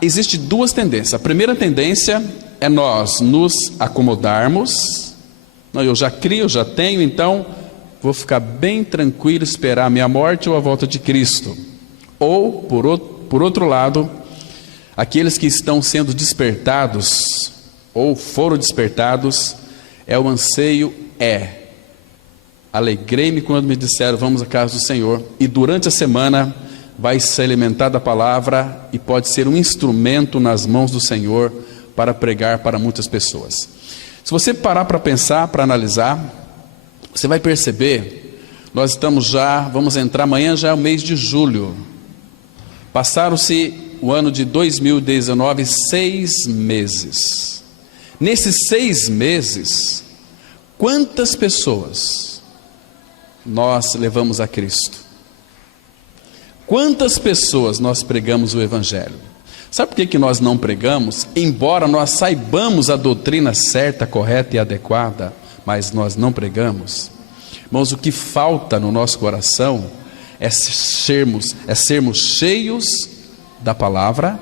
Existem duas tendências. A primeira tendência é nós nos acomodarmos. Não, eu já crio, eu já tenho, então vou ficar bem tranquilo, esperar a minha morte ou a volta de Cristo. Ou, por outro lado, aqueles que estão sendo despertados, ou foram despertados, o anseio alegrei-me quando me disseram, vamos à casa do Senhor, e durante a semana vai se alimentar da palavra, e pode ser um instrumento nas mãos do Senhor, para pregar para muitas pessoas. Se você parar para pensar, para analisar, você vai perceber, nós vamos entrar amanhã, já é o mês de julho, passaram-se o ano de 2019, 6 meses, nesses 6 meses, quantas pessoas nós levamos a Cristo? Quantas pessoas nós pregamos o Evangelho? Sabe por que nós não pregamos? Embora nós saibamos a doutrina certa, correta e adequada, mas nós não pregamos. Irmãos, o que falta no nosso coração é sermos cheios da palavra,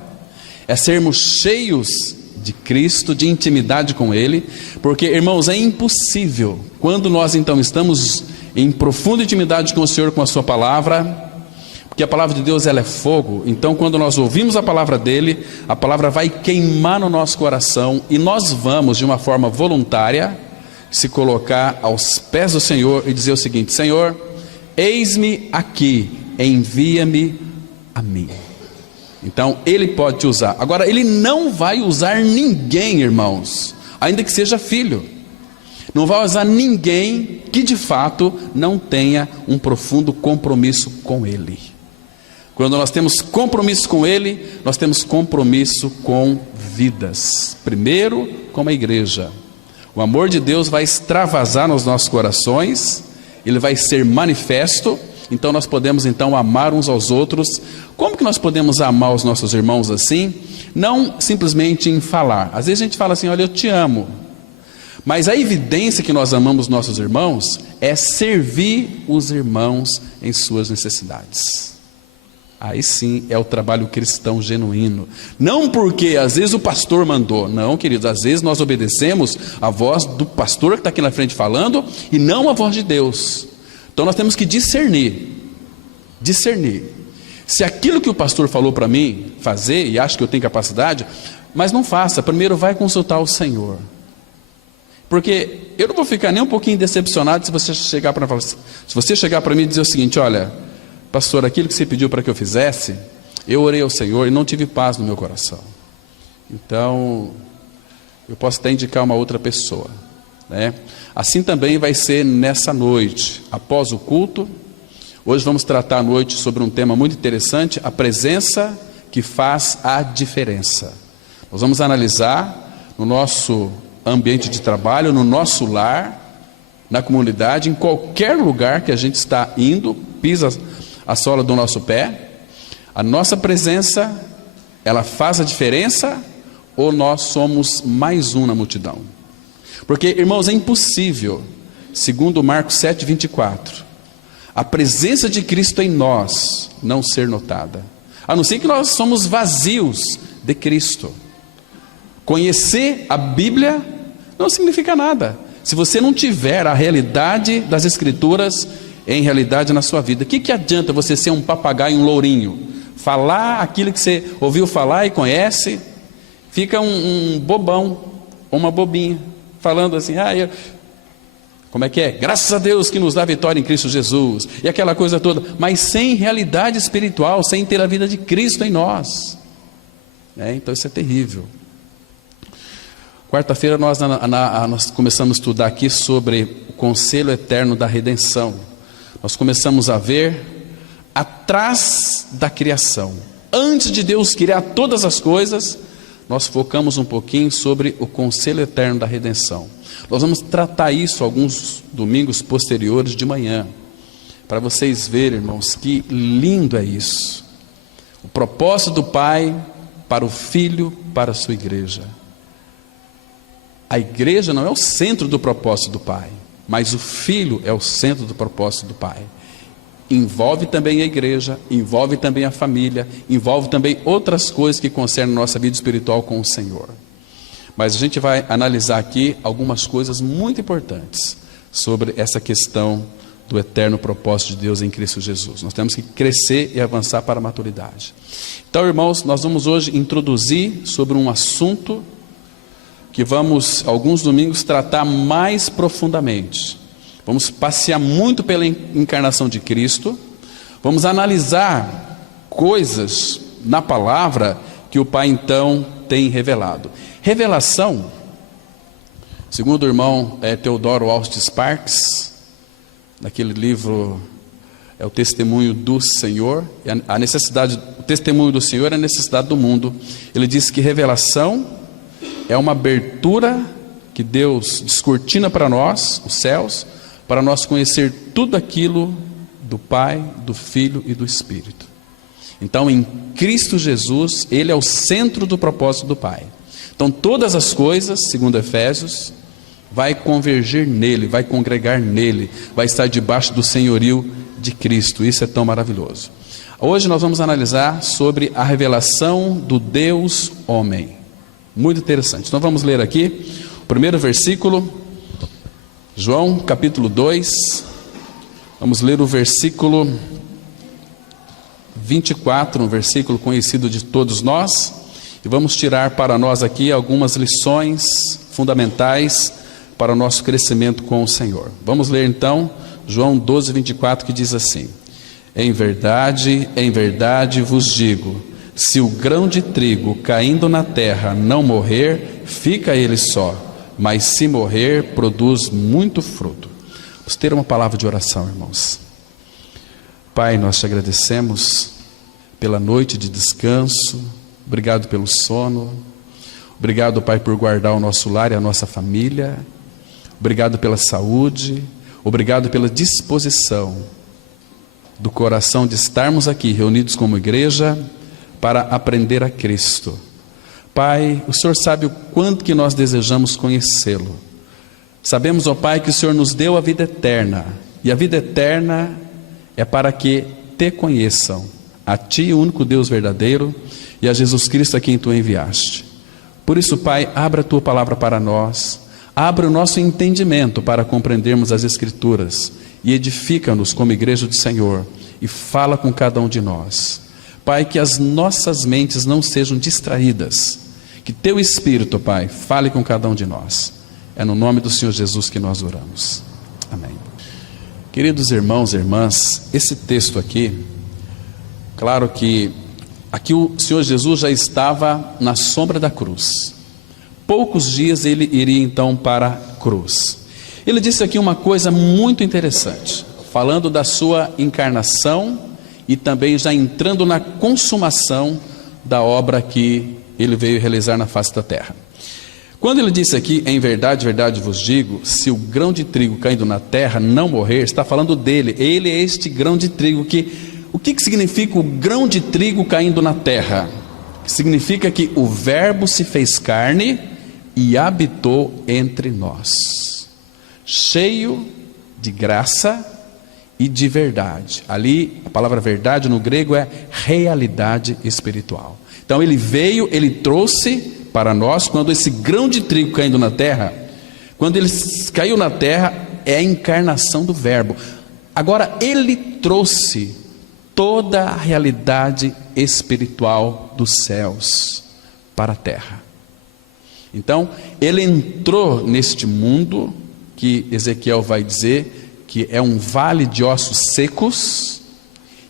é sermos cheios de Cristo, de intimidade com Ele, porque, irmãos, é impossível, quando nós então estamos em profunda intimidade com o Senhor, com a sua palavra, porque a palavra de Deus, ela é fogo, então quando nós ouvimos a palavra dele, a palavra vai queimar no nosso coração, e nós vamos de uma forma voluntária, se colocar aos pés do Senhor, e dizer o seguinte: Senhor, eis-me aqui, envia-me a mim. Então ele pode te usar. Agora, ele não vai usar ninguém, irmãos, ainda que seja filho, não vai usar ninguém que de fato não tenha um profundo compromisso com ele. Quando nós temos compromisso com Ele, nós temos compromisso com vidas. Primeiro, com a igreja. O amor de Deus vai extravasar nos nossos corações, ele vai ser manifesto, então nós podemos então amar uns aos outros. Como que nós podemos amar os nossos irmãos assim? Não simplesmente em falar. Às vezes a gente fala assim, olha, eu te amo. Mas a evidência que nós amamos nossos irmãos é servir os irmãos em suas necessidades. Aí sim é o trabalho cristão genuíno. Não porque às vezes o pastor mandou. Não, queridos, às vezes nós obedecemos a voz do pastor que está aqui na frente falando, e não a voz de Deus. Então nós temos que discernir. Se aquilo que o pastor falou para mim fazer, e acho que eu tenho capacidade, mas não faça, primeiro vai consultar o Senhor. Porque eu não vou ficar nem um pouquinho decepcionado se você chegar para mim e dizer o seguinte: olha, pastor, aquilo que você pediu para que eu fizesse, eu orei ao Senhor e não tive paz no meu coração. Então, eu posso até indicar uma outra pessoa, né? Assim também vai ser nessa noite, após o culto. Hoje vamos tratar à noite sobre um tema muito interessante, a presença que faz a diferença. Nós vamos analisar no nosso ambiente de trabalho, no nosso lar, na comunidade, em qualquer lugar que a gente está indo, pisa a sola do nosso pé, a nossa presença, ela faz a diferença, ou nós somos mais um na multidão? Porque, irmãos, é impossível, segundo Marcos 7:24, a presença de Cristo em nós não ser notada, a não ser que nós somos vazios de Cristo. Conhecer a Bíblia não significa nada, se você não tiver a realidade das Escrituras em realidade na sua vida. O que adianta você ser um papagaio, um lourinho, falar aquilo que você ouviu falar e conhece, fica um bobão, ou uma bobinha, falando assim, como é que é? Graças a Deus que nos dá vitória em Cristo Jesus, e aquela coisa toda, mas sem realidade espiritual, sem ter a vida de Cristo em nós. Então isso é terrível. Quarta-feira nós começamos a estudar aqui sobre o conselho eterno da redenção. Nós começamos a ver atrás da criação. Antes de Deus criar todas as coisas, nós focamos um pouquinho sobre o conselho eterno da redenção. Nós vamos tratar isso alguns domingos posteriores de manhã, para vocês verem, irmãos, que lindo é isso. O propósito do Pai para o Filho, para a sua igreja. A igreja não é o centro do propósito do Pai, mas o Filho é o centro do propósito do Pai. envolve também a igreja, envolve também a família, envolve também outras coisas que concernem a nossa vida espiritual com o Senhor. Mas a gente vai analisar aqui algumas coisas muito importantes sobre essa questão do eterno propósito de Deus em Cristo Jesus. Nós temos que crescer e avançar para a maturidade. Então, irmãos, nós vamos hoje introduzir sobre um assunto que vamos, alguns domingos, tratar mais profundamente. Vamos passear muito pela encarnação de Cristo. Vamos analisar coisas na palavra que o Pai então tem revelado. Revelação, segundo o irmão Theodore Austin Sparks, naquele livro é o testemunho do Senhor, a necessidade, o testemunho do Senhor é a necessidade do mundo. Ele diz que revelação é uma abertura que Deus descortina para nós, os céus, para nós conhecer tudo aquilo do Pai, do Filho e do Espírito. Então, em Cristo Jesus, Ele é o centro do propósito do Pai. Então, todas as coisas, segundo Efésios, vai convergir nele, vai congregar nele, vai estar debaixo do senhorio de Cristo. Isso é tão maravilhoso. Hoje nós vamos analisar sobre a revelação do Deus homem. Muito interessante. Então vamos ler aqui o primeiro versículo, João capítulo 2, vamos ler o versículo 24, um versículo conhecido de todos nós, e vamos tirar para nós aqui algumas lições fundamentais para o nosso crescimento com o Senhor. Vamos ler então João 12, 24, que diz assim: em verdade vos digo, se o grão de trigo caindo na terra não morrer, fica ele só, mas se morrer, produz muito fruto. Vamos ter uma palavra de oração, irmãos. Pai, nós te agradecemos pela noite de descanso, obrigado pelo sono, obrigado, Pai, por guardar o nosso lar e a nossa família, obrigado pela saúde, obrigado pela disposição do coração de estarmos aqui reunidos como igreja para aprender a Cristo. Pai, o Senhor sabe o quanto que nós desejamos conhecê-lo. Sabemos, ó Pai, que o Senhor nos deu a vida eterna, e a vida eterna é para que te conheçam, a Ti, o único Deus verdadeiro, e a Jesus Cristo a quem Tu enviaste. Por isso, Pai, abra a Tua palavra para nós, abra o nosso entendimento para compreendermos as Escrituras, e edifica-nos como igreja do Senhor, e fala com cada um de nós. Pai, que as nossas mentes não sejam distraídas, que Teu Espírito, Pai, fale com cada um de nós. É no nome do Senhor Jesus que nós oramos. Amém. Queridos irmãos e irmãs, esse texto aqui, claro que aqui o Senhor Jesus já estava na sombra da cruz. Poucos dias ele iria então para a cruz. Ele disse aqui uma coisa muito interessante, falando da sua encarnação e também já entrando na consumação da obra que ele veio realizar na face da terra. Quando ele disse aqui, em verdade vos digo, se o grão de trigo caindo na terra não morrer, está falando dele. Ele é este grão de trigo o que significa o grão de trigo caindo na terra? Significa que o Verbo se fez carne e habitou entre nós, cheio de graça e de verdade. Ali, a palavra verdade no grego é realidade espiritual. Então ele veio, ele trouxe para nós, quando esse grão de trigo caindo na terra, quando ele caiu na terra, é a encarnação do Verbo. Agora ele trouxe toda a realidade espiritual dos céus para a terra. Então ele entrou neste mundo que Ezequiel vai dizer que é um vale de ossos secos,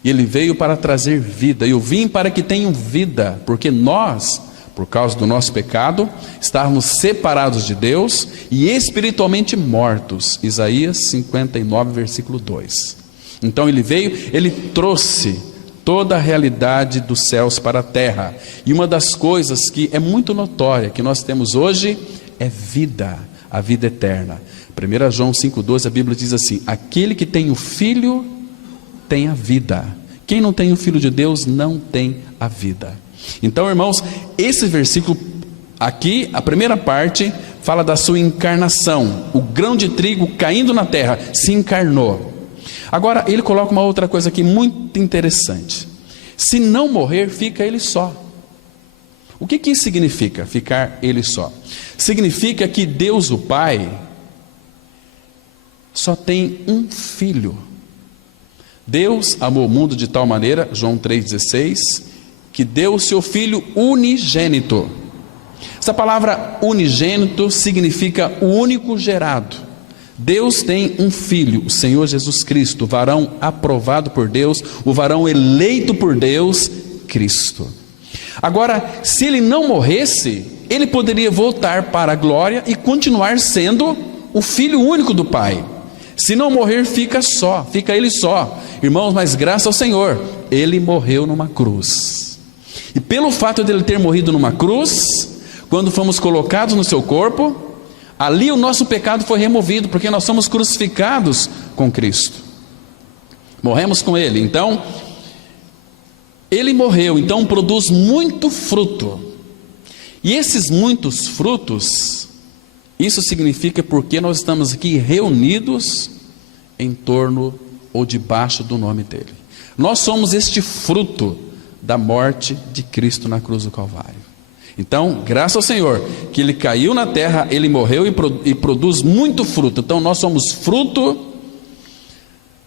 e ele veio para trazer vida. Eu vim para que tenham vida, porque nós, por causa do nosso pecado, estávamos separados de Deus e espiritualmente mortos. Isaías 59, versículo 2. Então ele veio, ele trouxe toda a realidade dos céus para a terra. E uma das coisas que é muito notória que nós temos hoje é vida, a vida eterna. 1 João 5,12, a Bíblia diz assim: aquele que tem o Filho tem a vida. Quem não tem o Filho de Deus não tem a vida. Então, irmãos, esse versículo aqui, a primeira parte, fala da sua encarnação. O grão de trigo caindo na terra se encarnou. Agora, ele coloca uma outra coisa aqui muito interessante. Se não morrer, fica ele só. O que isso significa, ficar ele só? Significa que Deus, o Pai, só tem um filho. Deus amou o mundo de tal maneira, João 3,16, que deu o seu Filho unigênito. Essa palavra unigênito significa o único gerado. Deus tem um Filho, o Senhor Jesus Cristo, o varão aprovado por Deus, o varão eleito por Deus, Cristo. Agora, se ele não morresse, ele poderia voltar para a glória e continuar sendo o Filho único do Pai. Se não morrer, fica ele só. Irmãos, mas graças ao Senhor, ele morreu numa cruz. E pelo fato de ele ter morrido numa cruz, quando fomos colocados no seu corpo, ali o nosso pecado foi removido, porque nós somos crucificados com Cristo. Morremos com ele, então, ele morreu, então produz muito fruto. E esses muitos frutos, isso significa porque nós estamos aqui reunidos em torno ou debaixo do nome dele. Nós somos este fruto da morte de Cristo na cruz do Calvário. Então, graças ao Senhor, que ele caiu na terra, ele morreu e produz muito fruto. Então nós somos fruto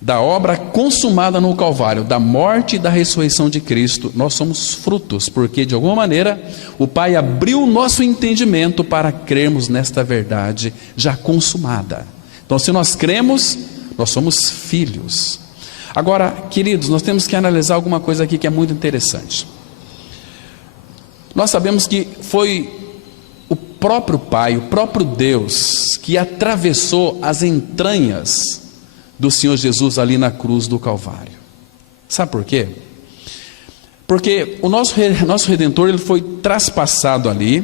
da obra consumada no Calvário, da morte e da ressurreição de Cristo. Nós somos frutos, porque de alguma maneira o Pai abriu o nosso entendimento para crermos nesta verdade já consumada. Então, se nós cremos, nós somos filhos. Agora, queridos, nós temos que analisar alguma coisa aqui que é muito interessante. Nós sabemos que foi o próprio Pai, o próprio Deus, que atravessou as entranhas do Senhor Jesus ali na cruz do Calvário. Sabe por quê? Porque o nosso Redentor, ele foi traspassado ali.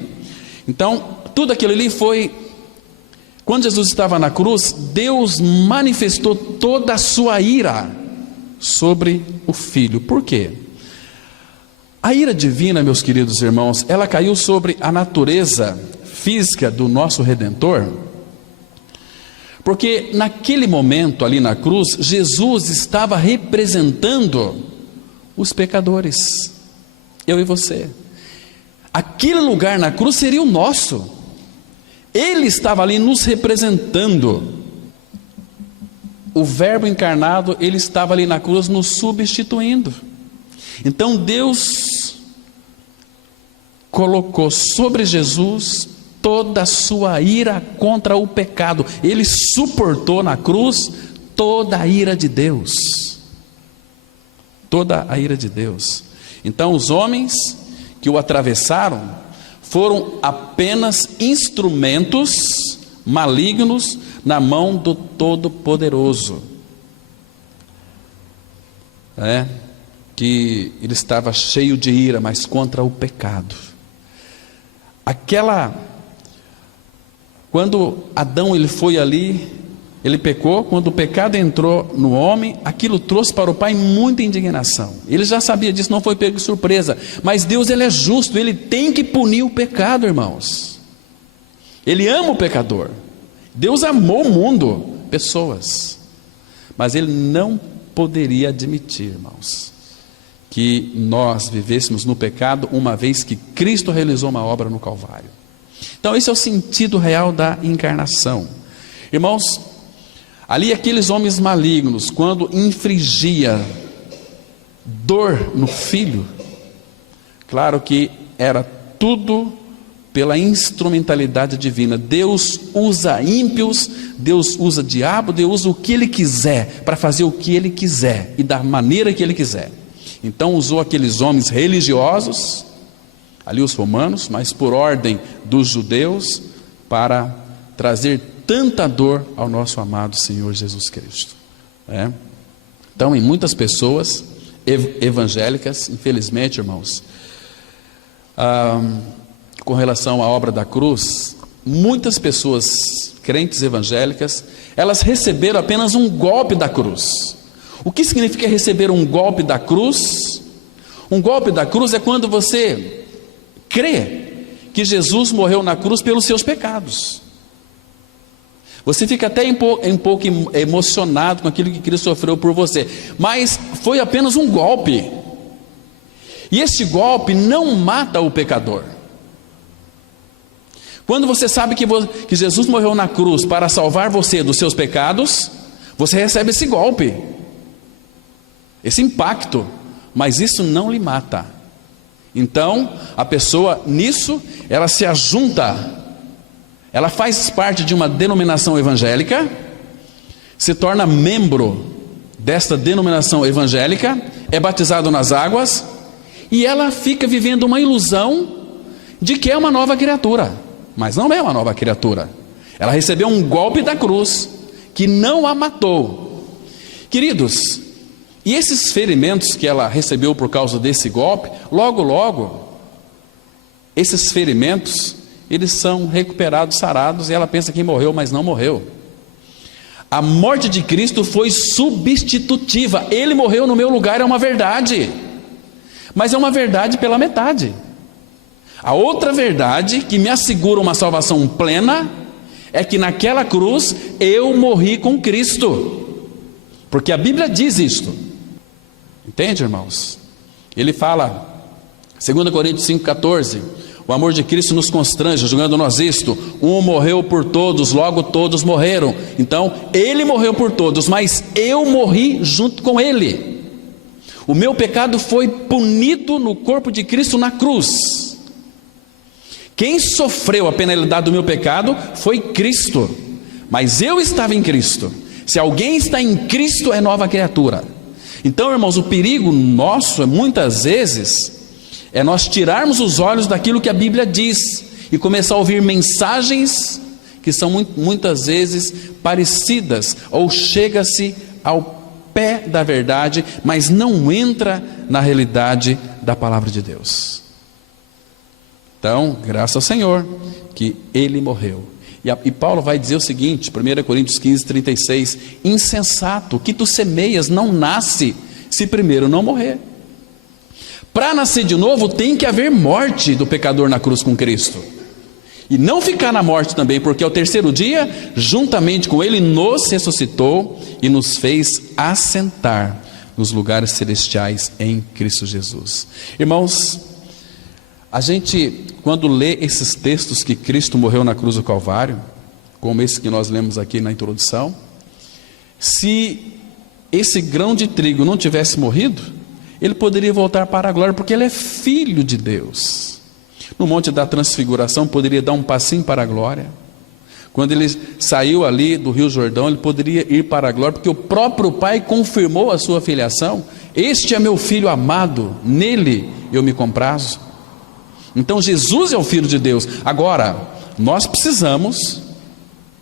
Então, tudo aquilo ali foi... Quando Jesus estava na cruz, Deus manifestou toda a sua ira sobre o Filho. Por quê? A ira divina, meus queridos irmãos, ela caiu sobre a natureza física do nosso Redentor, porque naquele momento ali na cruz, Jesus estava representando os pecadores, eu e você. Aquele lugar na cruz seria o nosso. Ele estava ali nos representando. O Verbo encarnado, ele estava ali na cruz nos substituindo. Então Deus colocou sobre Jesus toda a sua ira contra o pecado. Ele suportou na cruz toda a ira de Deus. Toda a ira de Deus. Então os homens que o atravessaram foram apenas instrumentos malignos na mão do Todo-Poderoso. Que ele estava cheio de ira, mas contra o pecado. Quando Adão ele foi ali, ele pecou, quando o pecado entrou no homem, aquilo trouxe para o Pai muita indignação. Ele já sabia disso, não foi pego de surpresa, mas Deus ele é justo, ele tem que punir o pecado, irmãos. Ele ama o pecador. Deus amou o mundo, pessoas, mas ele não poderia admitir, irmãos, que nós vivêssemos no pecado, uma vez que Cristo realizou uma obra no Calvário. Então esse é o sentido real da encarnação. Irmãos, ali aqueles homens malignos, quando infligia dor no Filho, claro que era tudo pela instrumentalidade divina. Deus usa ímpios, Deus usa diabo, Deus usa o que Ele quiser, para fazer o que Ele quiser, e da maneira que Ele quiser. Então usou aqueles homens religiosos, ali os romanos, mas por ordem dos judeus, para trazer tanta dor ao nosso amado Senhor Jesus Cristo. Então, em muitas pessoas evangélicas, infelizmente, irmãos, com relação à obra da cruz, muitas pessoas crentes evangélicas, elas receberam apenas um golpe da cruz. O que significa receber um golpe da cruz? Um golpe da cruz é quando você crê que Jesus morreu na cruz pelos seus pecados. Você fica até um pouco emocionado com aquilo que Cristo sofreu por você, mas foi apenas um golpe. E esse golpe não mata o pecador. Quando você sabe que Jesus morreu na cruz para salvar você dos seus pecados, você recebe esse golpe, esse impacto, mas isso não lhe mata. Então, a pessoa nisso, ela se ajunta, ela faz parte de uma denominação evangélica, se torna membro desta denominação evangélica, é batizado nas águas, e ela fica vivendo uma ilusão de que é uma nova criatura, mas não é uma nova criatura. Ela recebeu um golpe da cruz, que não a matou. Queridos, e esses ferimentos que ela recebeu por causa desse golpe, logo, esses ferimentos, eles são recuperados, sarados, e ela pensa que morreu, mas não morreu. A morte de Cristo foi substitutiva. Ele morreu no meu lugar, é uma verdade, mas é uma verdade pela metade. A outra verdade que me assegura uma salvação plena é que naquela cruz eu morri com Cristo, porque a Bíblia diz isto. Entende, irmãos? Ele fala, 2 Coríntios 5,14, o amor de Cristo nos constrange, julgando nós isto: um morreu por todos, logo todos morreram. Então, ele morreu por todos, mas eu morri junto com ele. O meu pecado foi punido no corpo de Cristo na cruz. Quem sofreu a penalidade do meu pecado foi Cristo, mas eu estava em Cristo. Se alguém está em Cristo, é nova criatura. Então, irmãos, o perigo nosso, muitas vezes, é nós tirarmos os olhos daquilo que a Bíblia diz e começar a ouvir mensagens que são muitas vezes parecidas, ou chega-se ao pé da verdade, mas não entra na realidade da palavra de Deus. Então, graças ao Senhor que Ele morreu. E Paulo vai dizer o seguinte, 1 Coríntios 15:36, insensato, o que tu semeias não nasce, se primeiro não morrer. Para nascer de novo tem que haver morte do pecador na cruz com Cristo, e não ficar na morte também, porque ao terceiro dia, juntamente com Ele, nos ressuscitou e nos fez assentar nos lugares celestiais em Cristo Jesus. Irmãos, a gente, quando lê esses textos que Cristo morreu na cruz do Calvário, como esse que nós lemos aqui na introdução, se esse grão de trigo não tivesse morrido, ele poderia voltar para a glória, porque ele é filho de Deus. No Monte da Transfiguração, poderia dar um passinho para a glória. Quando ele saiu ali do Rio Jordão, ele poderia ir para a glória, porque o próprio Pai confirmou a sua filiação. Este é meu filho amado, nele eu me comprazo. Então Jesus é o Filho de Deus. Agora, nós precisamos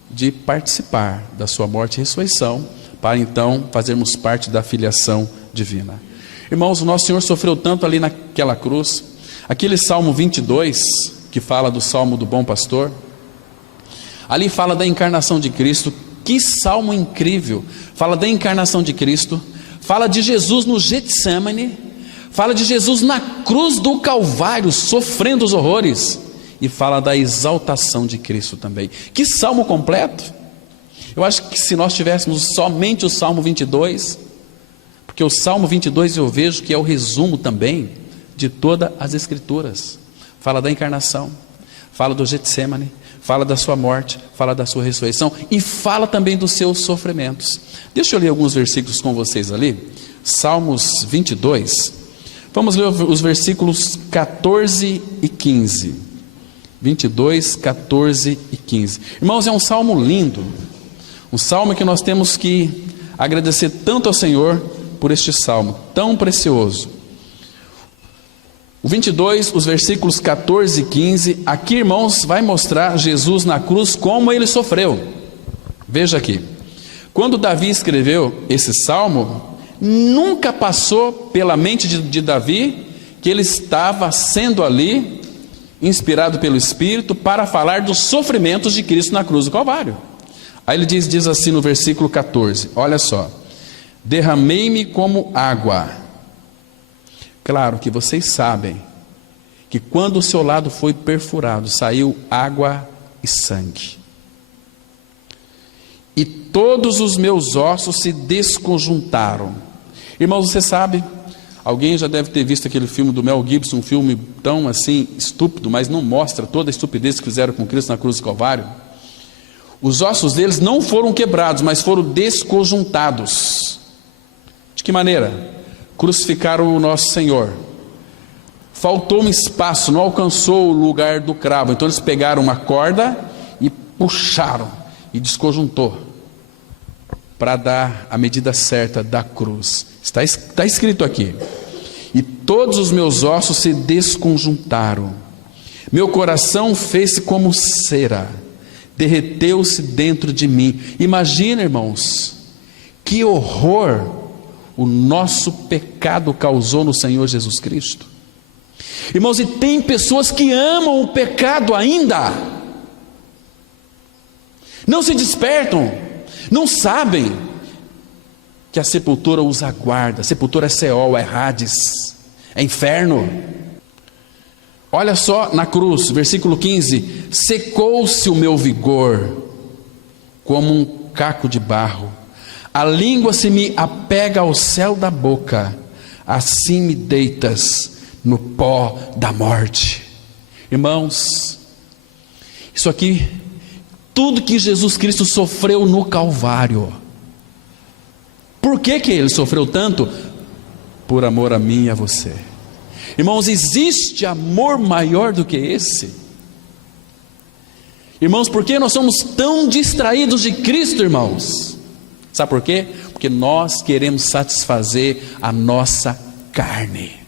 de participar da sua morte e ressurreição, para então fazermos parte da filiação divina. Irmãos, o nosso Senhor sofreu tanto ali naquela cruz. Aquele Salmo 22, que fala do Salmo do Bom Pastor, ali fala da encarnação de Cristo. Que salmo incrível! Fala da encarnação de Cristo, fala de Jesus no Getsemane, fala de Jesus na cruz do Calvário, sofrendo os horrores, e fala da exaltação de Cristo também. Que salmo completo! Eu acho que se nós tivéssemos somente o Salmo 22, porque o Salmo 22 eu vejo que é o resumo também de todas as Escrituras. Fala da encarnação, fala do Getsemane, fala da sua morte, fala da sua ressurreição, e fala também dos seus sofrimentos. Deixa eu ler alguns versículos com vocês ali. Salmos 22, vamos ler os versículos 14 e 15. 22, 14 e 15. Irmãos, é um salmo lindo, um salmo que nós temos que agradecer tanto ao Senhor por este salmo tão precioso. O 22, os versículos 14 e 15, aqui, irmãos, vai mostrar Jesus na cruz, como ele sofreu. Veja aqui, quando Davi escreveu esse salmo, nunca passou pela mente de Davi que ele estava sendo ali inspirado pelo Espírito para falar dos sofrimentos de Cristo na cruz do Calvário. Aí ele diz assim no versículo 14, olha só: derramei-me como água. Claro que vocês sabem que quando o seu lado foi perfurado, saiu água e sangue. e todos os meus ossos se desconjuntaram. Irmãos, você sabe, alguém já deve ter visto aquele filme do Mel Gibson, um filme tão assim estúpido, mas não mostra toda a estupidez que fizeram com Cristo na cruz do Calvário. Os ossos deles não foram quebrados, mas foram desconjuntados. De que maneira? Crucificaram o nosso Senhor. Faltou um espaço, não alcançou o lugar do cravo. Então eles pegaram uma corda e puxaram e desconjuntou para dar a medida certa da cruz. Está escrito aqui: e todos os meus ossos se desconjuntaram, meu coração fez-se como cera, derreteu-se dentro de mim. Imagina, irmãos, que horror o nosso pecado causou no Senhor Jesus Cristo. Irmãos, e tem pessoas que amam o pecado ainda, não se despertam, não sabem que a sepultura os aguarda. A sepultura é Seol, é Hades, é inferno. Olha só na cruz, versículo 15: secou-se o meu vigor como um caco de barro, a língua se me apega ao céu da boca, assim me deitas no pó da morte. Irmãos, isso aqui, tudo que Jesus Cristo sofreu no Calvário. Por que ele sofreu tanto? Por amor a mim e a você. Irmãos, existe amor maior do que esse? Irmãos, por que nós somos tão distraídos de Cristo, irmãos? Sabe por quê? Porque nós queremos satisfazer a nossa carne.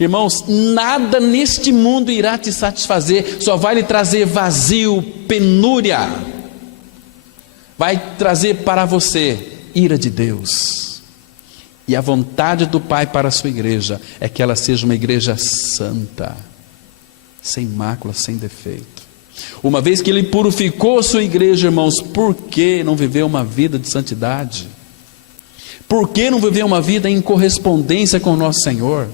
Irmãos, nada neste mundo irá te satisfazer, só vai lhe trazer vazio, penúria, vai trazer para você ira de Deus. E a vontade do Pai para a sua igreja é que ela seja uma igreja santa, sem mácula, sem defeito. Uma vez que Ele purificou a sua igreja, irmãos, por que não viver uma vida de santidade? Por que não viver uma vida em correspondência com o nosso Senhor?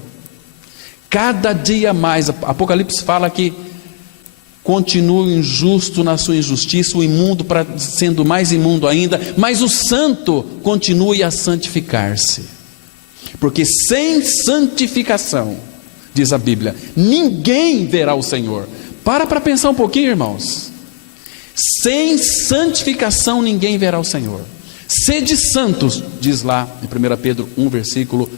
Cada dia mais, Apocalipse fala que continua o injusto na sua injustiça, o imundo sendo mais imundo ainda, mas o santo continue a santificar-se, porque sem santificação, diz a Bíblia, ninguém verá o Senhor. Para pensar um pouquinho, irmãos. Sem santificação ninguém verá o Senhor. Sede santos, diz lá em 1 Pedro 1, versículo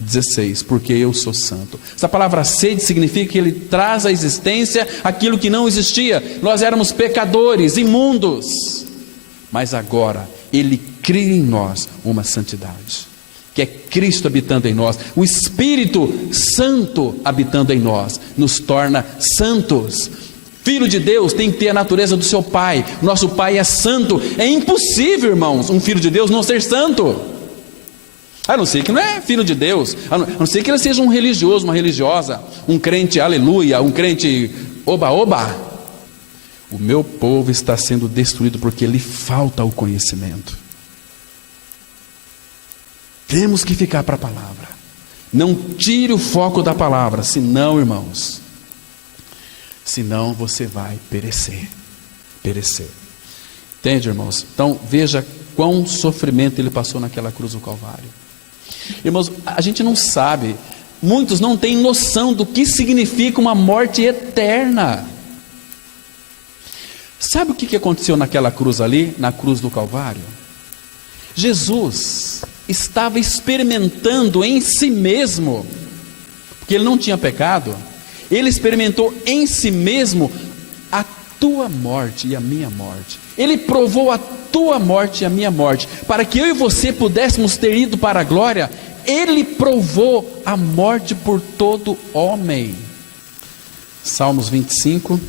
16, porque eu sou santo. Essa palavra sede significa que Ele traz à existência aquilo que não existia. Nós éramos pecadores, imundos, mas agora Ele cria em nós uma santidade, que é Cristo habitando em nós, o Espírito Santo habitando em nós, nos torna santos. Filho de Deus tem que ter a natureza do seu Pai. Nosso Pai é santo. É impossível, irmãos, um filho de Deus não ser santo, a não ser que não é filho de Deus, a não ser que ele seja um religioso, uma religiosa, um crente aleluia, um crente oba-oba. O meu povo está sendo destruído porque lhe falta o conhecimento. Temos que ficar para a palavra. Não tire o foco da palavra, senão, irmãos, senão você vai perecer. Entende, irmãos? Então veja quão sofrimento Ele passou naquela cruz do Calvário. Irmãos, a gente não sabe, muitos não têm noção do que significa uma morte eterna. Sabe o que aconteceu naquela cruz ali, na cruz do Calvário? Jesus estava experimentando em si mesmo, porque Ele não tinha pecado, Ele experimentou em si mesmo a tua morte e a minha morte. Ele provou a tua morte e a minha morte, para que eu e você pudéssemos ter ido para a glória. Ele provou a morte por todo homem. Salmos 25,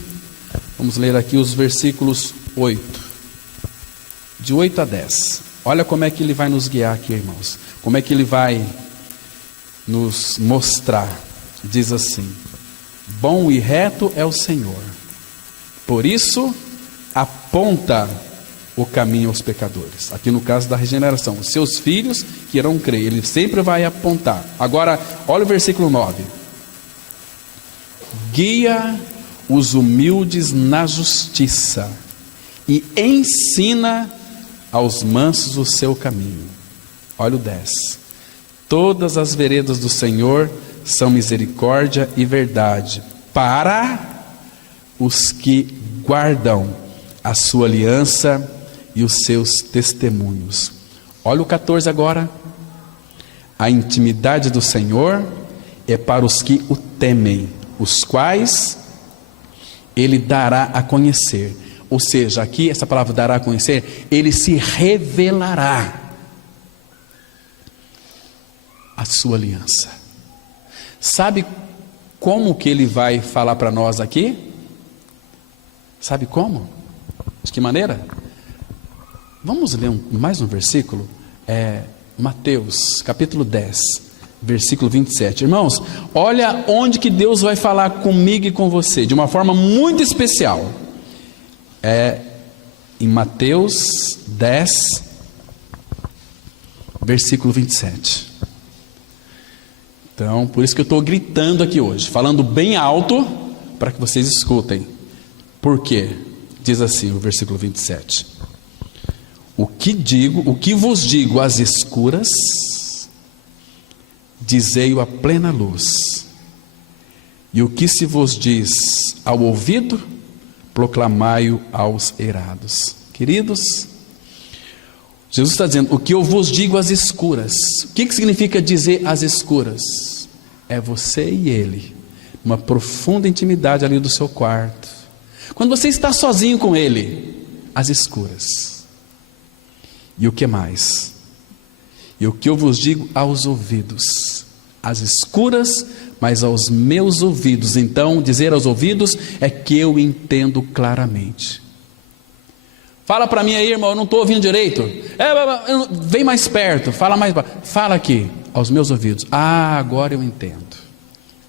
vamos ler aqui os versículos 8, de 8 a 10. Olha como é que Ele vai nos guiar aqui, irmãos, como é que Ele vai nos mostrar. Diz assim: bom e reto é o Senhor, por isso aponta o caminho aos pecadores. Aqui no caso da regeneração, os seus filhos que irão crer, Ele sempre vai apontar. Agora, olha o versículo 9: guia os humildes na justiça e ensina aos mansos o seu caminho. Olha o 10. Todas as veredas do Senhor são misericórdia e verdade para os que guardam a sua aliança e os seus testemunhos. Olha o 14 agora. A intimidade do Senhor é para os que o temem, os quais Ele dará a conhecer. Ou seja, aqui essa palavra dará a conhecer, Ele se revelará a sua aliança. Sabe como que Ele vai falar para nós aqui? Sabe como? De que maneira? Vamos ler mais um versículo? Mateus capítulo 10, versículo 27. Irmãos, olha onde que Deus vai falar comigo e com você, de uma forma muito especial. Em Mateus 10, versículo 27. Então, por isso que eu estou gritando aqui hoje, falando bem alto, para que vocês escutem. Por quê? Diz assim o versículo 27. O que vos digo às escuras, dizei-o à plena luz. E o que se vos diz ao ouvido, proclamai-o aos eirados. Queridos, Jesus está dizendo, o que eu vos digo às escuras. O que significa dizer às escuras? É você e Ele, uma profunda intimidade ali do seu quarto. Quando você está sozinho com Ele, às escuras. E o que mais? E o que eu vos digo aos ouvidos, às escuras, mas aos meus ouvidos. Então, dizer aos ouvidos é que eu entendo claramente. Fala para mim aí, irmão, eu não estou ouvindo direito. Vem mais perto, fala aqui, aos meus ouvidos. Agora eu entendo,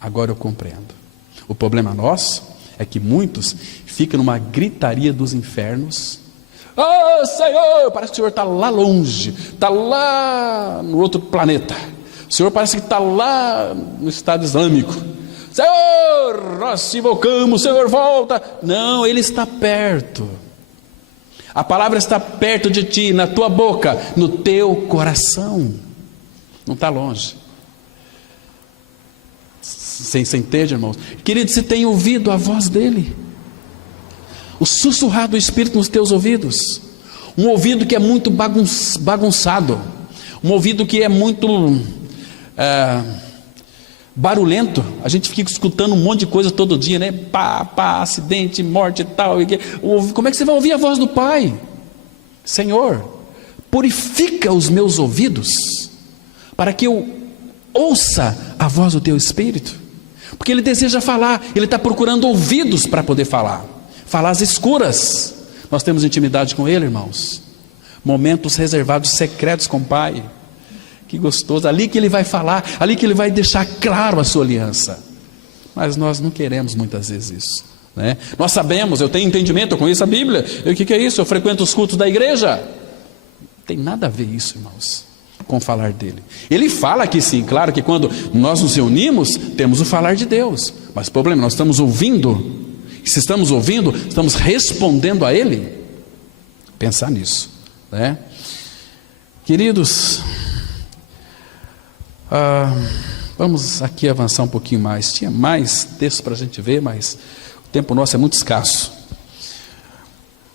agora eu compreendo. O problema nosso é que muitos ficam numa gritaria dos infernos. Senhor, parece que o Senhor está lá longe, está lá no outro planeta. O Senhor parece que está lá no Estado Islâmico. Senhor, nós te invocamos, Senhor, volta. Não, Ele está perto. A palavra está perto de ti, na tua boca, no teu coração. Não está longe. Você entende, irmãos? Querido, você tem ouvido a voz dEle? O sussurrar do Espírito nos teus ouvidos. Um ouvido que é muito bagunçado. Um ouvido que é muito barulhento. A gente fica escutando um monte de coisa todo dia, né? Acidente, morte e tal. Como é que você vai ouvir a voz do Pai? Senhor, purifica os meus ouvidos, para que eu ouça a voz do teu Espírito. Porque Ele deseja falar, Ele está procurando ouvidos para poder falar. Falar às escuras. Nós temos intimidade com Ele, irmãos. Momentos reservados, secretos com o Pai. Que gostoso, ali que Ele vai falar, ali que Ele vai deixar claro a sua aliança. Mas nós não queremos muitas vezes isso, né? Nós sabemos, eu tenho entendimento, eu conheço a Bíblia. O que é isso? Eu frequento os cultos da igreja. Não tem nada a ver isso, irmãos, com falar dele. Ele fala aqui sim, claro que quando nós nos reunimos, temos o falar de Deus. Mas o problema, nós estamos ouvindo. E se estamos ouvindo, estamos respondendo a Ele. Pensar nisso, né? Queridos, vamos aqui avançar um pouquinho mais. Tinha mais texto para a gente ver, mas o tempo nosso é muito escasso.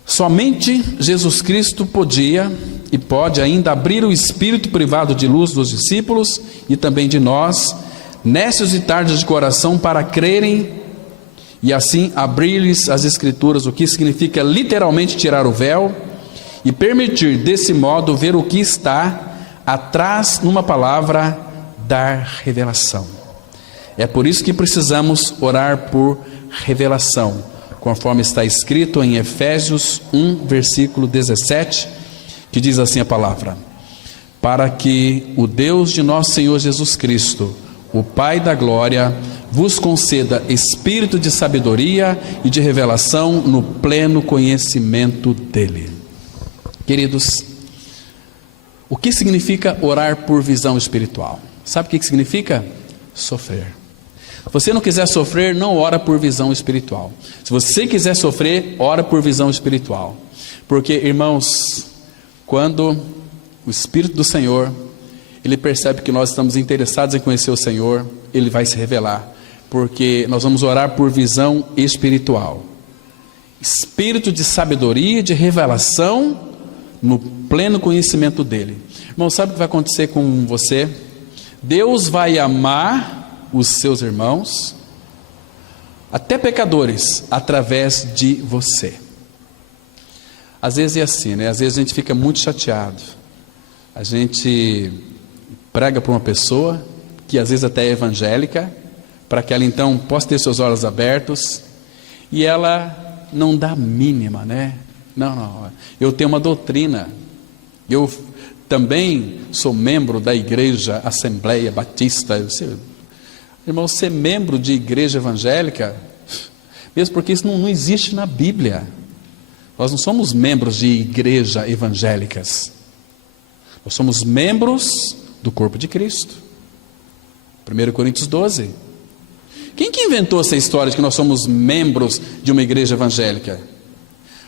Somente Jesus Cristo podia e pode ainda abrir o espírito privado de luz dos discípulos e também de nós, necios e tardes de coração, para crerem e assim abrir-lhes as Escrituras, o que significa literalmente tirar o véu e permitir desse modo ver o que está atrás, numa palavra, dar revelação. É por isso que precisamos orar por revelação, conforme está escrito em Efésios 1, versículo 17, que diz assim a palavra: para que o Deus de nosso Senhor Jesus Cristo, o Pai da glória, vos conceda espírito de sabedoria e de revelação no pleno conhecimento dEle. Queridos, o que significa orar por visão espiritual? Sabe o que significa? Sofrer. você não quiser sofrer, não ora por visão espiritual. Se você quiser sofrer, ora por visão espiritual. Porque, irmãos, quando o Espírito do Senhor, ele percebe que nós estamos interessados em conhecer o Senhor, ele vai se revelar. Porque nós vamos orar por visão espiritual. Espírito de sabedoria, de revelação, no pleno conhecimento dele. Irmão, sabe o que vai acontecer com você? Deus vai amar os seus irmãos, até pecadores, através de você. Às vezes é assim, né? Às vezes a gente fica muito chateado. A gente prega para uma pessoa, que às vezes até é evangélica, para que ela então possa ter seus olhos abertos, e ela não dá a mínima, né? Não, eu tenho uma doutrina, eu também sou membro da igreja Assembleia Batista. Irmão, ser membro de igreja evangélica, mesmo porque isso não existe na Bíblia. Nós não somos membros de igreja evangélicas, nós somos membros do corpo de Cristo. 1 Coríntios 12. Quem que inventou essa história de que nós somos membros de uma igreja evangélica?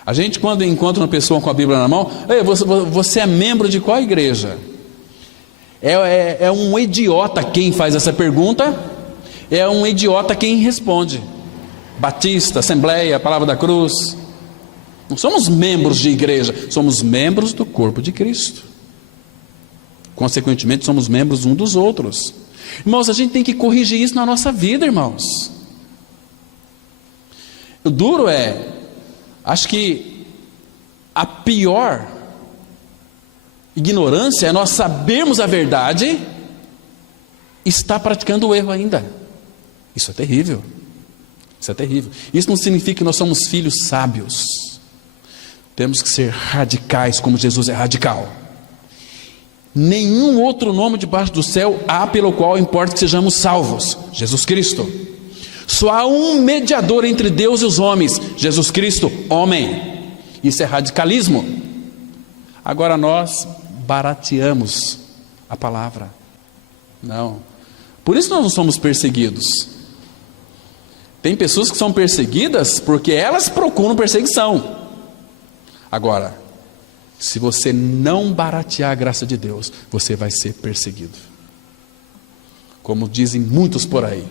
A gente, quando encontra uma pessoa com a Bíblia na mão, você é membro de qual igreja? É um idiota quem faz essa pergunta, é um idiota quem responde. Batista, Assembleia, Palavra da Cruz. Não somos membros de igreja, somos membros do corpo de Cristo. Consequentemente, somos membros um dos outros. Irmãos, a gente tem que corrigir isso na nossa vida, irmãos. O duro é, acho que a pior ignorância é nós sabermos a verdade e estar praticando o erro ainda. Isso é terrível. Isso é terrível. Isso não significa que nós somos filhos sábios. Temos que ser radicais como Jesus é radical. Nenhum outro nome debaixo do céu há pelo qual importa que sejamos salvos: Jesus Cristo. Só há um mediador entre Deus e os homens: Jesus Cristo, homem. Isso é radicalismo. Agora nós barateamos a palavra. Não. Por isso nós não somos perseguidos. Tem pessoas que são perseguidas porque elas procuram perseguição. Agora, se você não baratear a graça de Deus, você vai ser perseguido. Como dizem muitos por aí.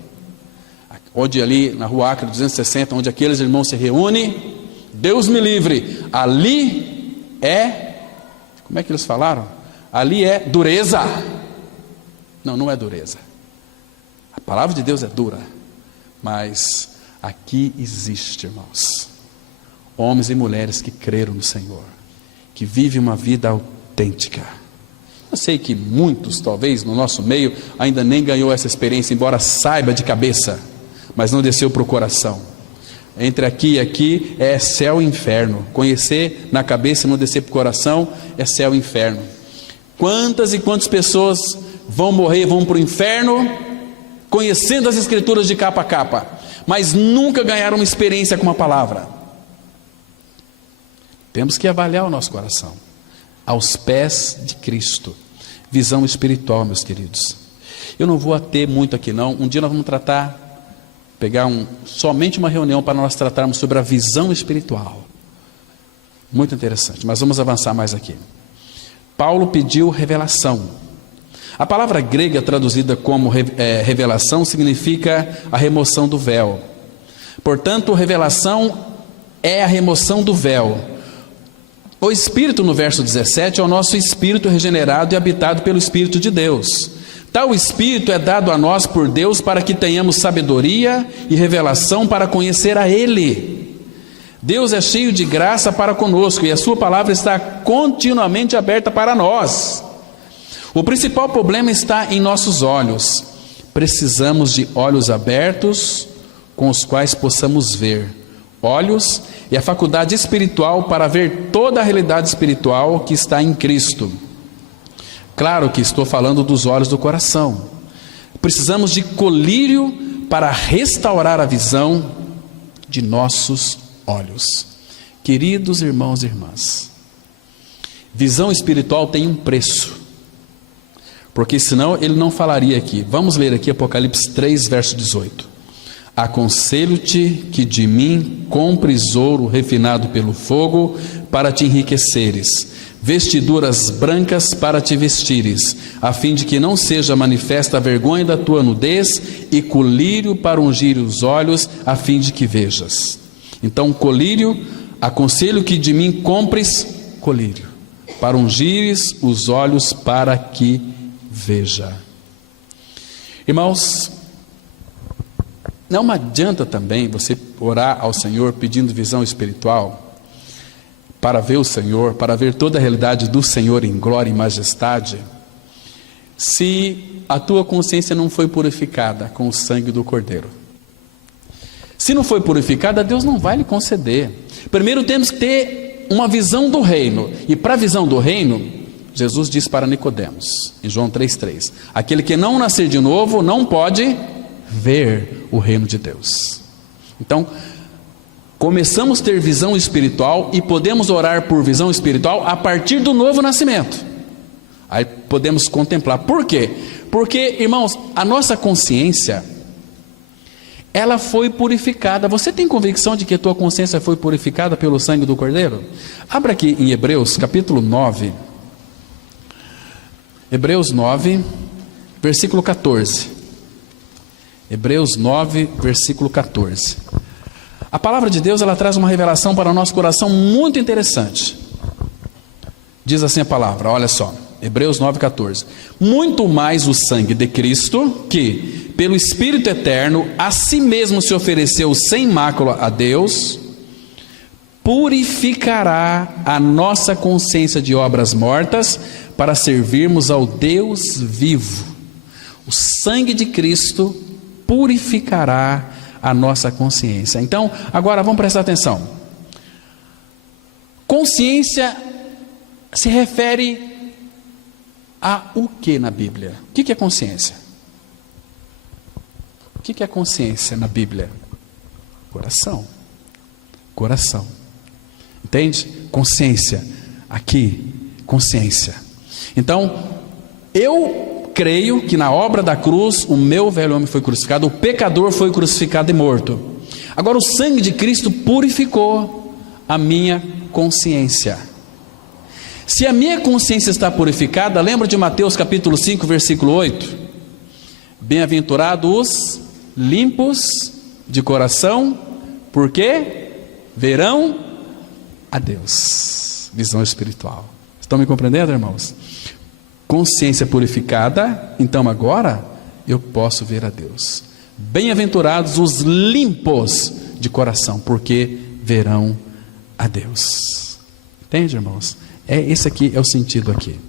Onde ali na Rua Acre 260, onde aqueles irmãos se reúnem, Deus me livre, ali é, como é que eles falaram? Ali é dureza. Não, não é dureza. A palavra de Deus é dura. Mas aqui existe, irmãos, homens e mulheres que creram no Senhor, que vivem uma vida autêntica. Eu sei que muitos, talvez, no nosso meio, ainda nem ganhou essa experiência, embora saiba de cabeça, mas não desceu para o coração. Entre aqui e aqui é céu e inferno. Conhecer na cabeça e não descer para o coração é céu e inferno. Quantas e quantas pessoas vão morrer, vão para o inferno, conhecendo as escrituras de capa a capa, mas nunca ganharam uma experiência com a palavra. Temos que avaliar o nosso coração, aos pés de Cristo. Visão espiritual, meus queridos. Eu não vou ater muito aqui não. Um dia nós vamos pegar somente uma reunião para nós tratarmos sobre a visão espiritual. Muito interessante, mas vamos avançar mais aqui. Paulo pediu revelação. A palavra grega traduzida como revelação significa a remoção do véu. Portanto, revelação é a remoção do véu. O Espírito, no verso 17, é o nosso espírito regenerado e habitado pelo Espírito de Deus. Tal Espírito é dado a nós por Deus para que tenhamos sabedoria e revelação para conhecer a Ele. Deus é cheio de graça para conosco e a sua palavra está continuamente aberta para nós. O principal problema está em nossos olhos. Precisamos de olhos abertos com os quais possamos ver. Olhos e a faculdade espiritual para ver toda a realidade espiritual que está em Cristo. Claro que estou falando dos olhos do coração. Precisamos de colírio para restaurar a visão de nossos olhos. Queridos irmãos e irmãs, visão espiritual tem um preço, porque senão ele não falaria aqui. Vamos ler aqui Apocalipse 3, verso 18. Aconselho-te que de mim compres ouro refinado pelo fogo para te enriqueceres, vestiduras brancas para te vestires, a fim de que não seja manifesta a vergonha da tua nudez, e colírio para ungir os olhos, a fim de que vejas. Então, colírio, aconselho que de mim compres colírio, para ungires os olhos para que veja. Irmãos, não adianta também você orar ao Senhor pedindo visão espiritual para ver o Senhor, para ver toda a realidade do Senhor em glória e majestade, se a tua consciência não foi purificada com o sangue do Cordeiro. Se não foi purificada, Deus não vai lhe conceder. Primeiro temos que ter uma visão do reino, e para a visão do reino, Jesus diz para Nicodemos, em João 3,3, aquele que não nascer de novo não pode ver o reino de Deus. Então, começamos a ter visão espiritual e podemos orar por visão espiritual a partir do novo nascimento. Aí podemos contemplar. Por quê? Porque, irmãos, a nossa consciência, ela foi purificada. Você tem convicção de que a tua consciência foi purificada pelo sangue do Cordeiro? Abra aqui em Hebreus capítulo 9. Hebreus 9, versículo 14. Hebreus 9, versículo 14. A palavra de Deus, ela traz uma revelação para o nosso coração muito interessante. Diz assim a palavra, olha só, Hebreus 9, 14. Muito mais o sangue de Cristo, que pelo Espírito Eterno a si mesmo se ofereceu sem mácula a Deus, purificará a nossa consciência de obras mortas para servirmos ao Deus vivo. O sangue de Cristo purificará a nossa consciência. Então, agora vamos prestar atenção. Consciência se refere a o que na Bíblia? O que é consciência? O que é consciência na Bíblia? Coração. Coração. Entende? Consciência. Aqui, consciência. Então, eu creio que na obra da cruz, o meu velho homem foi crucificado, o pecador foi crucificado e morto. Agora o sangue de Cristo purificou a minha consciência. Se a minha consciência está purificada, lembra de Mateus capítulo 5, versículo 8? Bem-aventurados os limpos de coração, porque verão a Deus. Visão espiritual. Estão me compreendendo, irmãos? Consciência purificada, então agora eu posso ver a Deus. Bem-aventurados os limpos de coração, porque verão a Deus. Entende, irmãos? Esse aqui é o sentido aqui.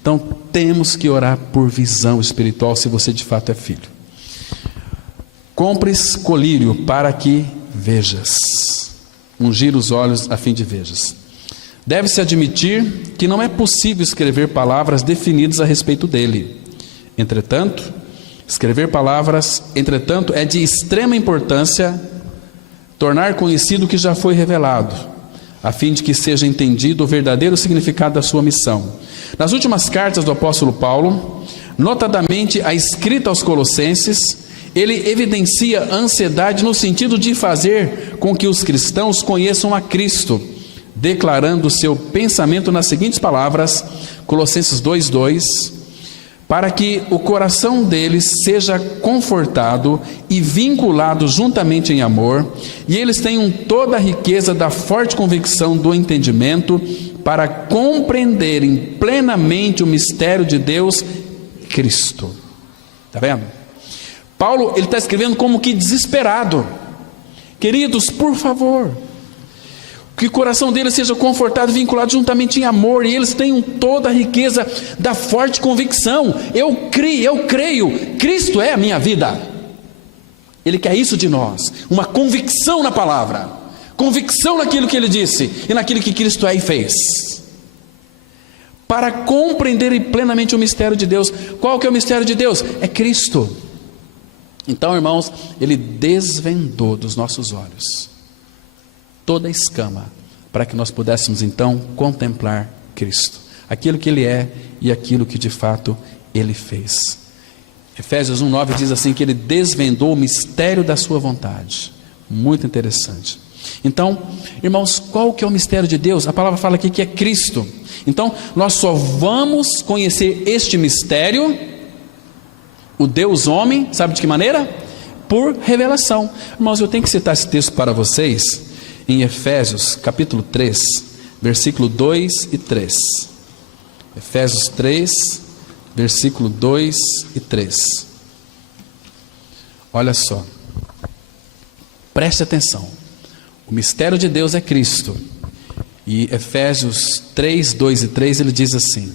Então temos que orar por visão espiritual, se você de fato é filho. Compres colírio para que vejas, ungir os olhos a fim de vejas. Deve-se admitir que não é possível escrever palavras definidas a respeito dele. Entretanto, é de extrema importância tornar conhecido o que já foi revelado, a fim de que seja entendido o verdadeiro significado da sua missão. Nas últimas cartas do apóstolo Paulo, notadamente a escrita aos Colossenses, ele evidencia a ansiedade no sentido de fazer com que os cristãos conheçam a Cristo, declarando seu pensamento nas seguintes palavras, Colossenses 2:2, para que o coração deles seja confortado e vinculado juntamente em amor, e eles tenham toda a riqueza da forte convicção do entendimento, para compreenderem plenamente o mistério de Deus, Cristo. Está vendo? Paulo, ele está escrevendo como que desesperado. Queridos, por favor, que o coração deles seja confortado e vinculado juntamente em amor, e eles tenham toda a riqueza da forte convicção. Eu creio, Cristo é a minha vida. Ele quer isso de nós, uma convicção na palavra, convicção naquilo que ele disse e naquilo que Cristo é e fez, para compreenderem plenamente o mistério de Deus. Qual que é o mistério de Deus? É Cristo. Então, irmãos, ele desvendou dos nossos olhos toda a escama, para que nós pudéssemos então contemplar Cristo, aquilo que ele é e aquilo que de fato ele fez. Efésios 1:9 diz assim, que ele desvendou o mistério da sua vontade. Muito interessante. Então, irmãos, qual que é o mistério de Deus? A palavra fala aqui que é Cristo. Então, nós só vamos conhecer este mistério, o Deus homem, sabe de que maneira? Por revelação. Irmãos, eu tenho que citar esse texto para vocês, em Efésios, capítulo 3, versículo 2 e 3. Efésios 3, versículo 2 e 3. Olha só. Preste atenção. O mistério de Deus é Cristo. E Efésios 3, 2 e 3, ele diz assim: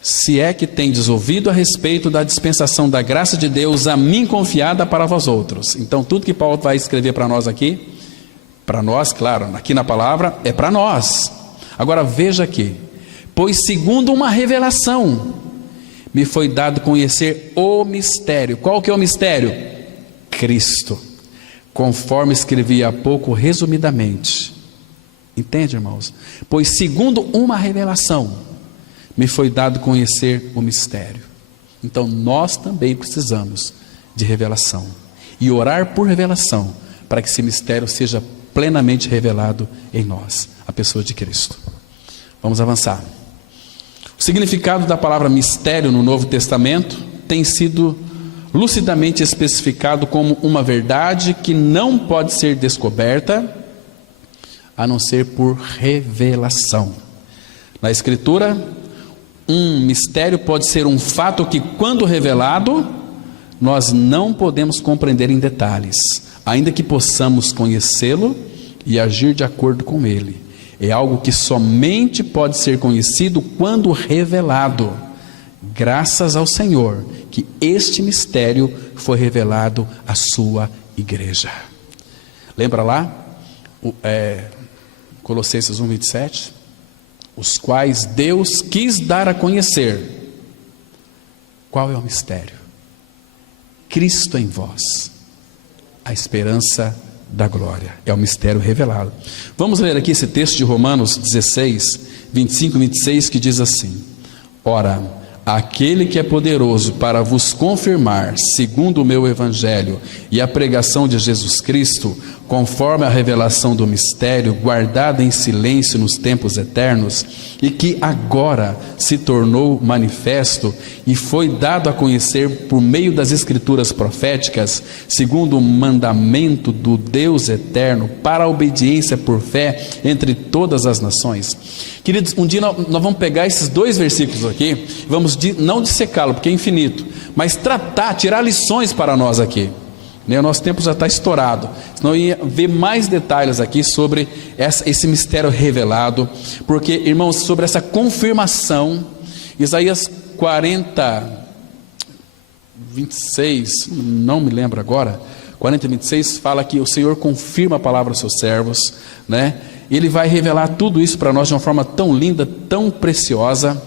se é que tendes ouvido a respeito da dispensação da graça de Deus a mim confiada para vós outros. Então tudo que Paulo vai escrever para nós aqui, para nós, claro, aqui na palavra, é para nós. Agora veja aqui: pois segundo uma revelação me foi dado conhecer o mistério. Qual que é o mistério? Cristo, conforme escrevi há pouco resumidamente. Entende, irmãos? Pois segundo uma revelação me foi dado conhecer o mistério. Então nós também precisamos de revelação e orar por revelação, para que esse mistério seja plenamente revelado em nós, a pessoa de Cristo. Vamos avançar. O significado da palavra mistério no Novo Testamento tem sido lucidamente especificado como uma verdade que não pode ser descoberta a não ser por revelação. Na Escritura, um mistério pode ser um fato que, quando revelado, nós não podemos compreender em detalhes, ainda que possamos conhecê-lo e agir de acordo com ele. É algo que somente pode ser conhecido quando revelado. Graças ao Senhor que este mistério foi revelado à sua igreja. Lembra lá? Colossenses 1:27, os quais Deus quis dar a conhecer. Qual é o mistério? Cristo em vós, a esperança da glória. É o mistério revelado. Vamos ler aqui esse texto de Romanos 16, 25 e 26, que diz assim: ora, aquele que é poderoso para vos confirmar, segundo o meu evangelho e a pregação de Jesus Cristo, conforme a revelação do mistério, guardada em silêncio nos tempos eternos, e que agora se tornou manifesto e foi dado a conhecer por meio das escrituras proféticas, segundo o mandamento do Deus eterno, para a obediência por fé entre todas as nações. Queridos, um dia nós vamos pegar esses dois versículos aqui, vamos não dissecá-lo, porque é infinito, mas tirar lições para nós aqui. O nosso tempo já está estourado, senão eu ia ver mais detalhes aqui sobre esse mistério revelado, porque, irmãos, sobre essa confirmação, Isaías 40, 26, não me lembro agora, 40, 26, fala que o Senhor confirma a palavra aos seus servos, né? Ele vai revelar tudo isso para nós de uma forma tão linda, tão preciosa,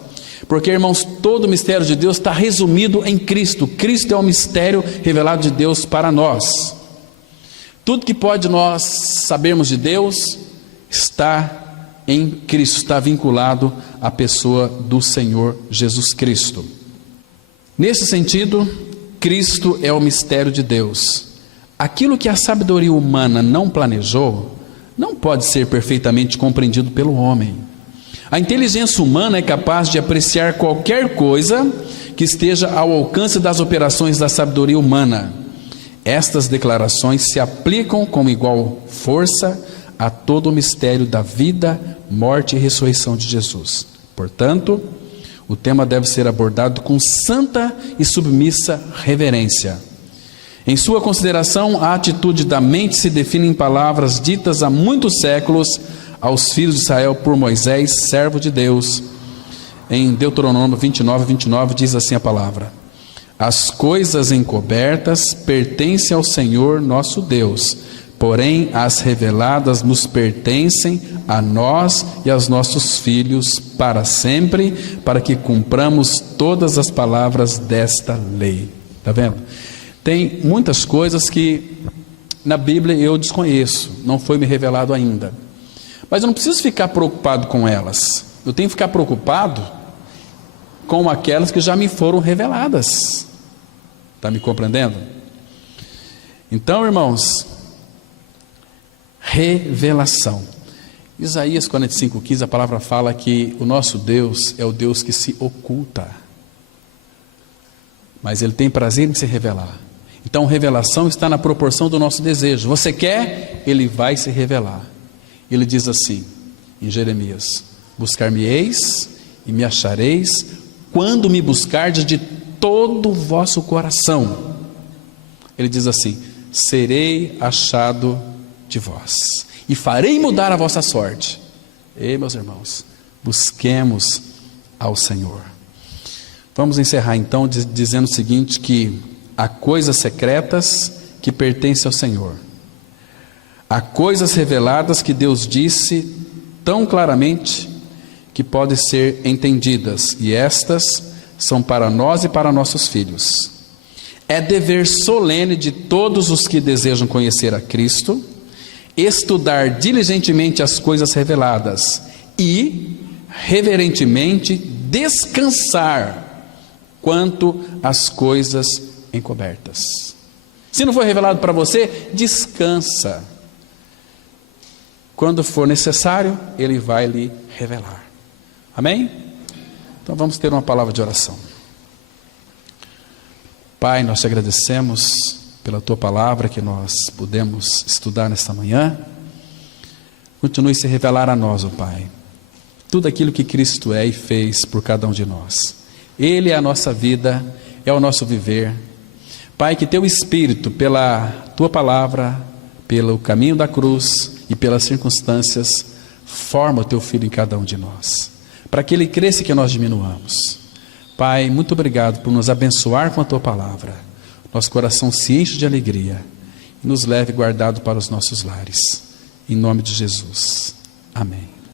porque, irmãos, todo o mistério de Deus está resumido em Cristo. Cristo é o mistério revelado de Deus para nós. Tudo que pode nós sabermos de Deus está em Cristo, está vinculado à pessoa do Senhor Jesus Cristo. Nesse sentido, Cristo é o mistério de Deus. Aquilo que a sabedoria humana não planejou, não pode ser perfeitamente compreendido pelo homem. A inteligência humana é capaz de apreciar qualquer coisa que esteja ao alcance das operações da sabedoria humana. Estas declarações se aplicam com igual força a todo o mistério da vida, morte e ressurreição de Jesus. Portanto, o tema deve ser abordado com santa e submissa reverência. Em sua consideração, a atitude da mente se define em palavras ditas há muitos séculos aos filhos de Israel por Moisés, servo de Deus. Em Deuteronômio 29, 29 diz assim a palavra: as coisas encobertas pertencem ao Senhor nosso Deus, porém as reveladas nos pertencem a nós e aos nossos filhos para sempre, para que cumpramos todas as palavras desta lei. Está vendo? Tem muitas coisas que na Bíblia eu desconheço, não foi me revelado ainda. Mas eu não preciso ficar preocupado com elas. Eu tenho que ficar preocupado com aquelas que já me foram reveladas. Está me compreendendo? Então, irmãos, revelação. Isaías 45:15, a palavra fala que o nosso Deus é o Deus que se oculta, mas Ele tem prazer em se revelar. Então, revelação está na proporção do nosso desejo. Você quer? Ele vai se revelar. Ele diz assim, em Jeremias: buscar-me-eis e me achareis, quando me buscardes de todo o vosso coração. Ele diz assim: serei achado de vós, e farei mudar a vossa sorte. Ei, meus irmãos, busquemos ao Senhor. Vamos encerrar então dizendo o seguinte, que há coisas secretas que pertencem ao Senhor. Há coisas reveladas que Deus disse tão claramente que podem ser entendidas, e estas são para nós e para nossos filhos. É dever solene de todos os que desejam conhecer a Cristo, estudar diligentemente as coisas reveladas e, reverentemente, descansar quanto às coisas encobertas. Se não foi revelado para você, descansa. Quando for necessário, Ele vai lhe revelar. Amém? Então vamos ter uma palavra de oração. Pai, nós te agradecemos pela Tua palavra que nós pudemos estudar nesta manhã. Continue a se revelar a nós, ó Pai, tudo aquilo que Cristo é e fez por cada um de nós. Ele é a nossa vida, é o nosso viver. Pai, que Teu Espírito, pela Tua palavra, pelo caminho da cruz e pelas circunstâncias, forma o Teu Filho em cada um de nós, para que Ele cresça e que nós diminuamos. Pai, muito obrigado por nos abençoar com a Tua palavra. Nosso coração se enche de alegria e nos leve guardado para os nossos lares. Em nome de Jesus. Amém.